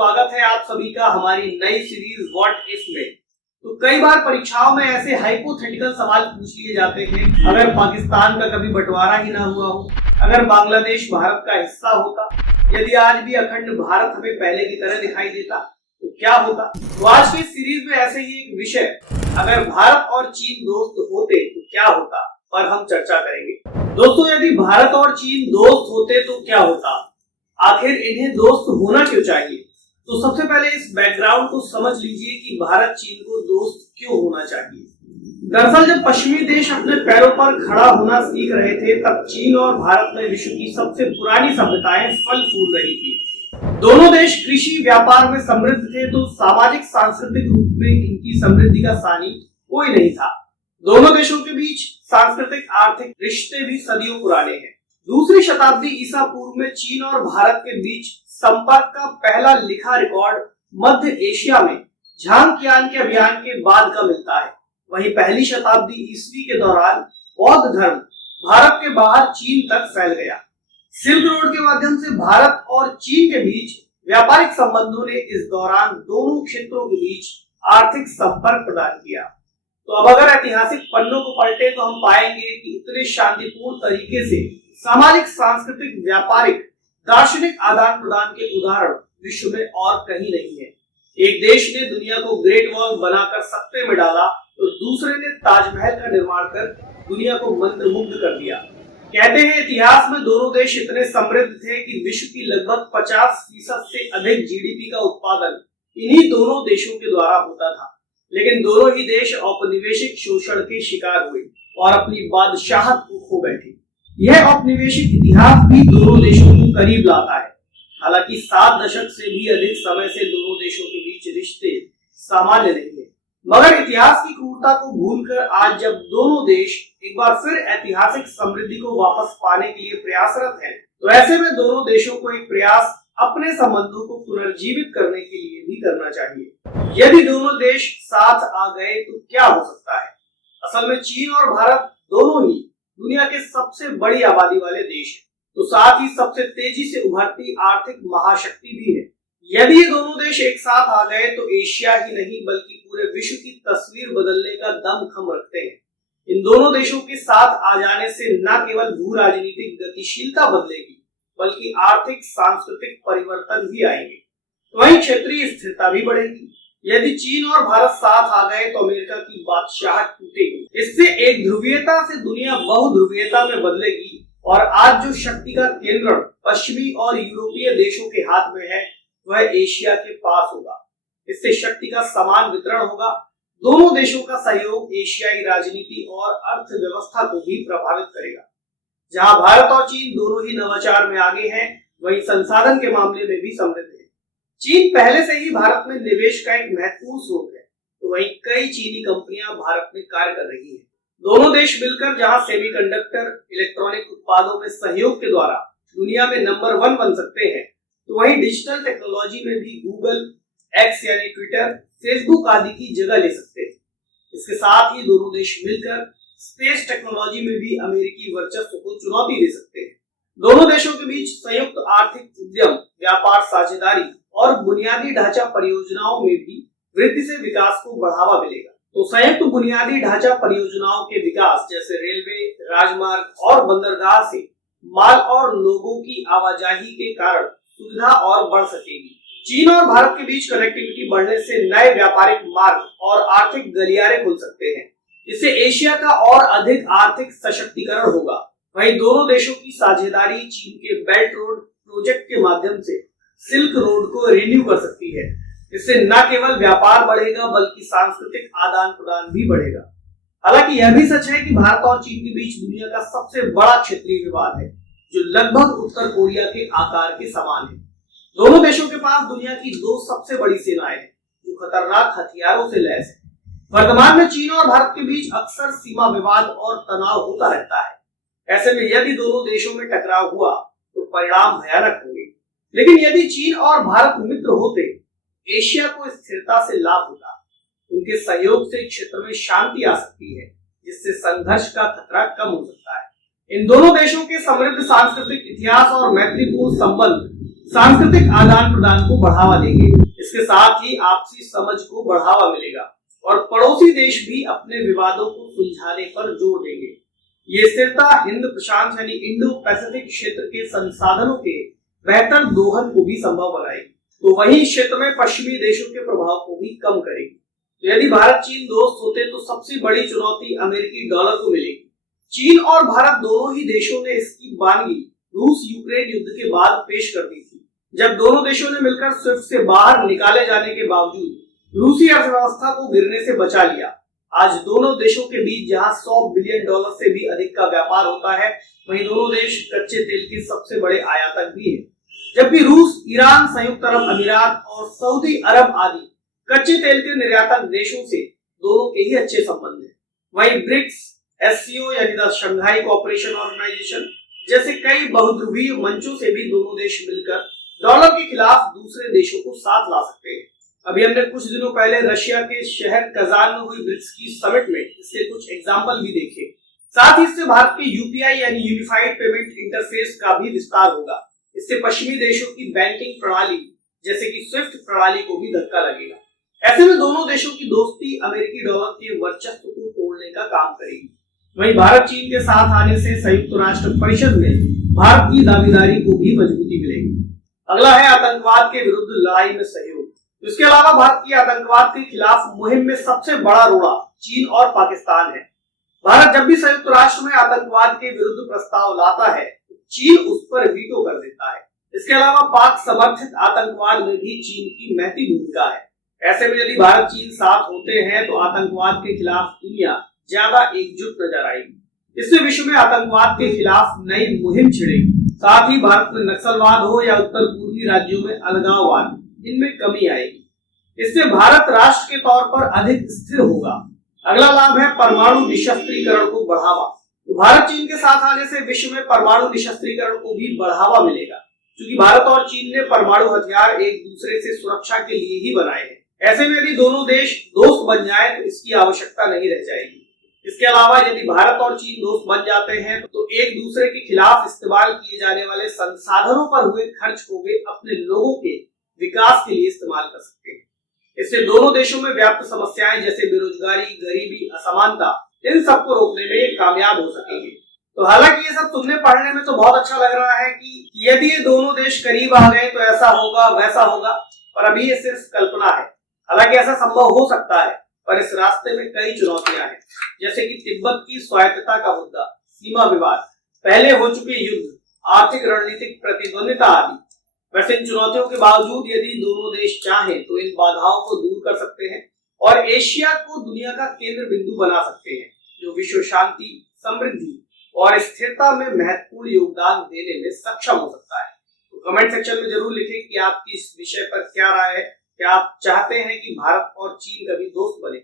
स्वागत है आप सभी का हमारी नई सीरीज व्हाट इफ में। तो कई बार परीक्षाओं में ऐसे हाइपोथेटिकल सवाल पूछ लिए जाते हैं, अगर पाकिस्तान का कभी बंटवारा ही ना हुआ हो, अगर बांग्लादेश भारत का हिस्सा होता, यदि आज भी अखंड भारत हमें पहले की तरह दिखाई देता तो क्या होता। तो आज की सीरीज में ऐसे ही एक विषय, अगर भारत और चीन दोस्त होते तो क्या होता, पर हम चर्चा करेंगे। दोस्तों, यदि भारत और चीन दोस्त होते तो क्या होता, आखिर इन्हें दोस्त होना क्यों चाहिए। तो सबसे पहले इस बैकग्राउंड को समझ लीजिए कि भारत चीन को दोस्त क्यों होना चाहिए। दरअसल जब पश्चिमी देश अपने पैरों पर खड़ा होना सीख रहे थे, तब चीन और भारत में विश्व की सबसे पुरानी सभ्यताएं फल फूल रही थी। दोनों देश कृषि व्यापार में समृद्ध थे, तो सामाजिक सांस्कृतिक रूप में इनकी समृद्धि का सानी कोई नहीं था। दोनों देशों के बीच सांस्कृतिक आर्थिक रिश्ते भी सदियों पुराने हैं। दूसरी शताब्दी ईसा पूर्व में चीन और भारत के बीच संपर्क का पहला लिखा रिकॉर्ड मध्य एशिया में झांगकियान के अभियान के बाद का मिलता है। वहीं पहली शताब्दी ईस्वी के दौरान बौद्ध धर्म भारत के बाहर चीन तक फैल गया। सिल्क रोड के माध्यम से भारत और चीन के बीच व्यापारिक संबंधों ने इस दौरान दोनों क्षेत्रों के बीच आर्थिक संपर्क प्रदान किया। तो अब अगर ऐतिहासिक पन्नों को पलटे तो हम पाएंगे कि इतने शांतिपूर्ण तरीके से सामाजिक, सांस्कृतिक, व्यापारिक, दार्शनिक आदान प्रदान के उदाहरण विश्व में और कहीं नहीं है। एक देश ने दुनिया को ग्रेट वॉल बनाकर सत्ते में डाला, तो दूसरे ने ताजमहल का निर्माण कर दुनिया को मंत्रमुग्ध कर दिया। कहते हैं इतिहास में दोनों देश इतने समृद्ध थे कि विश्व की लगभग 50% से अधिक जीडीपी का उत्पादन इन्हीं दोनों देशों के द्वारा होता था। लेकिन दोनों ही देश औपनिवेशिक शोषण के शिकार हुए और अपनी बादशाहत को खो बैठे। यह औपनिवेशिक इतिहास भी दोनों देशों को करीब लाता है। हालांकि 7 दशक से भी अधिक समय से दोनों देशों के बीच रिश्ते सामान्य नहीं है, मगर इतिहास की क्रूरता को भूलकर आज जब दोनों देश एक बार फिर ऐतिहासिक समृद्धि को वापस पाने के लिए प्रयासरत हैं, तो ऐसे में दोनों देशों को एक प्रयास अपने संबंधों को पुनर्जीवित करने के लिए भी करना चाहिए। यदि दोनों देश साथ आ गए तो क्या हो सकता है। असल में चीन और भारत दोनों ही दुनिया के सबसे बड़ी आबादी वाले देश हैं, तो साथ ही सबसे तेजी से उभरती आर्थिक महाशक्ति भी है। यदि ये दोनों देश एक साथ आ गए तो एशिया ही नहीं बल्कि पूरे विश्व की तस्वीर बदलने का दमखम रखते हैं। इन दोनों देशों के साथ आ जाने से न केवल भू राजनीतिक गतिशीलता बदलेगी, बल्कि आर्थिक सांस्कृतिक परिवर्तन भी आएंगे। वहीं क्षेत्रीय स्थिरता भी बढ़ेगी। यदि चीन और भारत साथ आ गए तो अमेरिका की बादशाहत टूटेगी। इससे एक ध्रुवीयता से दुनिया बहुध्रुवीयता में बदलेगी और आज जो शक्ति का केंद्र पश्चिमी और यूरोपीय देशों के हाथ में है, वह एशिया के पास होगा। इससे शक्ति का समान वितरण होगा। दोनों देशों का सहयोग एशियाई राजनीति और अर्थव्यवस्था को भी प्रभावित करेगा। जहां भारत और चीन दोनों ही नवाचार में आगे हैं, वहीं संसाधन के मामले में भी समृद्ध है। चीन पहले से ही भारत में निवेश का एक महत्वपूर्ण स्रोत है, तो वहीं कई चीनी कंपनियां भारत में कार्य कर रही हैं। दोनों देश मिलकर जहां सेमीकंडक्टर, इलेक्ट्रॉनिक उत्पादों में सहयोग के द्वारा दुनिया में नंबर 1 बन सकते हैं, तो वहीं डिजिटल टेक्नोलॉजी में भी गूगल, एक्स यानी ट्विटर, फेसबुक आदि की जगह ले सकते हैं। इसके साथ ही दोनों देश मिलकर स्पेस टेक्नोलॉजी में भी अमेरिकी वर्चस्व को चुनौती दे सकते हैं। दोनों देशों के बीच संयुक्त आर्थिक उद्यम, व्यापार साझेदारी और बुनियादी ढांचा परियोजनाओं में भी वृद्धि से विकास को बढ़ावा मिलेगा। तो संयुक्त बुनियादी ढांचा परियोजनाओं के विकास जैसे रेलवे, राजमार्ग और बंदरगाह से माल और लोगों की आवाजाही के कारण सुविधा और बढ़ सकेगी। चीन और भारत के बीच कनेक्टिविटी बढ़ने से नए व्यापारिक मार्ग और आर्थिक गलियारे खुल सकते हैं। इससे एशिया का और अधिक आर्थिक सशक्तिकरण होगा। वहीं दोनों देशों की साझेदारी चीन के बेल्ट रोड प्रोजेक्ट के माध्यम से सिल्क रोड को रिन्यू कर सकती है। इससे न केवल व्यापार बढ़ेगा बल्कि सांस्कृतिक आदान प्रदान भी बढ़ेगा। हालांकि यह भी सच है कि भारत और चीन के बीच दुनिया का सबसे बड़ा क्षेत्रीय विवाद है, जो लगभग उत्तर कोरिया के आकार के समान है। दोनों देशों के पास दुनिया की 2 सबसे बड़ी सेनाएं हैं, जो खतरनाक हथियारों से लैस है। वर्तमान में चीन और भारत के बीच अक्सर सीमा विवाद और तनाव होता रहता है। ऐसे में यदि दोनों देशों में टकराव हुआ तो परिणाम भयानक होंगे। लेकिन यदि चीन और भारत मित्र होते, एशिया को स्थिरता से लाभ होता। उनके सहयोग से क्षेत्र में शांति आ सकती है, जिससे संघर्ष का खतरा कम हो सकता है। इन दोनों देशों के समृद्ध सांस्कृतिक इतिहास और मैत्रीपूर्ण संबंध सांस्कृतिक आदान प्रदान को बढ़ावा देंगे। इसके साथ ही आपसी समझ को बढ़ावा मिलेगा और पड़ोसी देश भी अपने विवादों को सुलझाने पर जोर देंगे। ये स्थिरता हिंद प्रशांत यानी इंडो पैसिफिक क्षेत्र के संसाधनों के बेहतर दोहन को भी संभव बनाएगी, तो वही क्षेत्र में पश्चिमी देशों के प्रभाव को भी कम करेगी। तो यदि भारत चीन दोस्त होते तो सबसे बड़ी चुनौती अमेरिकी डॉलर को मिलेगी। चीन और भारत दोनों ही देशों ने इसकी बानगी रूस यूक्रेन युद्ध के बाद पेश कर दी थी, जब दोनों देशों ने मिलकर स्विफ्ट से बाहर निकाले जाने के बावजूद रूसी अर्थव्यवस्था को गिरने से बचा लिया। आज दोनों देशों के बीच जहां $100 बिलियन से भी अधिक का व्यापार होता है, वहीं दोनों देश कच्चे तेल के सबसे बड़े आयातक भी हैं। जबकि रूस, ईरान, संयुक्त अरब अमीरात और सऊदी अरब आदि कच्चे तेल के निर्यातक देशों से दोनों के ही अच्छे संबंध हैं। वहीं ब्रिक्स, एससीओ यानी द शंघाई कोऑपरेशन ऑर्गेनाइजेशन जैसे कई बहुध्रुवीय मंचों से भी दोनों देश मिलकर डॉलर के खिलाफ दूसरे देशों को साथ ला सकते हैं। अभी हमने कुछ दिनों पहले रशिया के शहर कजान में हुई ब्रिक्स की समिट में इसके कुछ एग्जाम्पल भी देखे। साथ ही इससे भारत के यूपीआई यानी यूनिफाइड पेमेंट इंटरफेस का भी विस्तार होगा। इससे पश्चिमी देशों की बैंकिंग प्रणाली जैसे कि स्विफ्ट प्रणाली को भी धक्का लगेगा। ऐसे में दोनों देशों की दोस्ती अमेरिकी डॉलर के वर्चस्व को तोड़ने का काम करेगी। वहीं भारत चीन के साथ आने से संयुक्त राष्ट्र परिषद में भारत की दावेदारी को भी मजबूती मिलेगी। अगला है आतंकवाद के विरुद्ध लड़ाई में सहयोग। इसके अलावा भारत की आतंकवाद के खिलाफ मुहिम में सबसे बड़ा रोड़ा चीन और पाकिस्तान है। भारत जब भी संयुक्त राष्ट्र में आतंकवाद के विरुद्ध प्रस्ताव लाता है, चीन उस पर वीटो कर देता है। इसके अलावा पाक समर्थित आतंकवाद में भी चीन की महती भूमिका है। ऐसे में यदि भारत चीन साथ होते हैं तो आतंकवाद के खिलाफ दुनिया ज्यादा एकजुट नजर आएगी। इससे विश्व में आतंकवाद के खिलाफ नई मुहिम छिड़ेगी। साथ ही भारत में नक्सलवाद हो या उत्तर पूर्वी राज्यों में अलगाववाद, इनमें कमी आएगी। इससे भारत राष्ट्र के तौर पर अधिक स्थिर होगा। अगला लाभ है परमाणु निशस्त्रीकरण को बढ़ावा। तो भारत चीन के साथ आने से विश्व में परमाणु निशस्त्रीकरण को भी बढ़ावा मिलेगा, क्योंकि भारत और चीन ने परमाणु हथियार एक दूसरे से सुरक्षा के लिए ही बनाए हैं। ऐसे में यदि दोनों देश दोस्त बन जाए तो इसकी आवश्यकता नहीं रह जाएगी। इसके अलावा यदि भारत और चीन दोस्त बन जाते हैं तो एक दूसरे के खिलाफ इस्तेमाल किए जाने वाले संसाधनों पर हुए खर्च को वे अपने लोगों के विकास के लिए इस्तेमाल कर सकते हैं। इससे दोनों देशों में व्याप्त समस्याएं जैसे बेरोजगारी, गरीबी, असमानता, इन सबको रोकने में कामयाब हो सकेंगे। तो हालांकि ये सब सुनने पढ़ने में तो बहुत अच्छा लग रहा है कि यदि ये दोनों देश करीब आ गए तो ऐसा होगा वैसा होगा, पर अभी ये सिर्फ कल्पना है। हालांकि ऐसा संभव हो सकता है, पर इस रास्ते में कई चुनौतियां हैं, जैसे कि तिब्बत की स्वायत्तता का मुद्दा, सीमा विवाद, पहले हो चुके युद्ध, आर्थिक रणनीतिक प्रतिद्वंदिता आदि। वैसे इन चुनौतियों के बावजूद यदि दोनों देश चाहें तो इन बाधाओं को दूर कर सकते हैं और एशिया को दुनिया का केंद्र बिंदु बना सकते हैं, जो विश्व शांति, समृद्धि और स्थिरता में महत्वपूर्ण योगदान देने में सक्षम हो सकता है। तो कमेंट सेक्शन में जरूर लिखें कि आपकी इस विषय पर क्या राय है। क्या आप चाहते हैं कि भारत और चीन कभी दोस्त बने?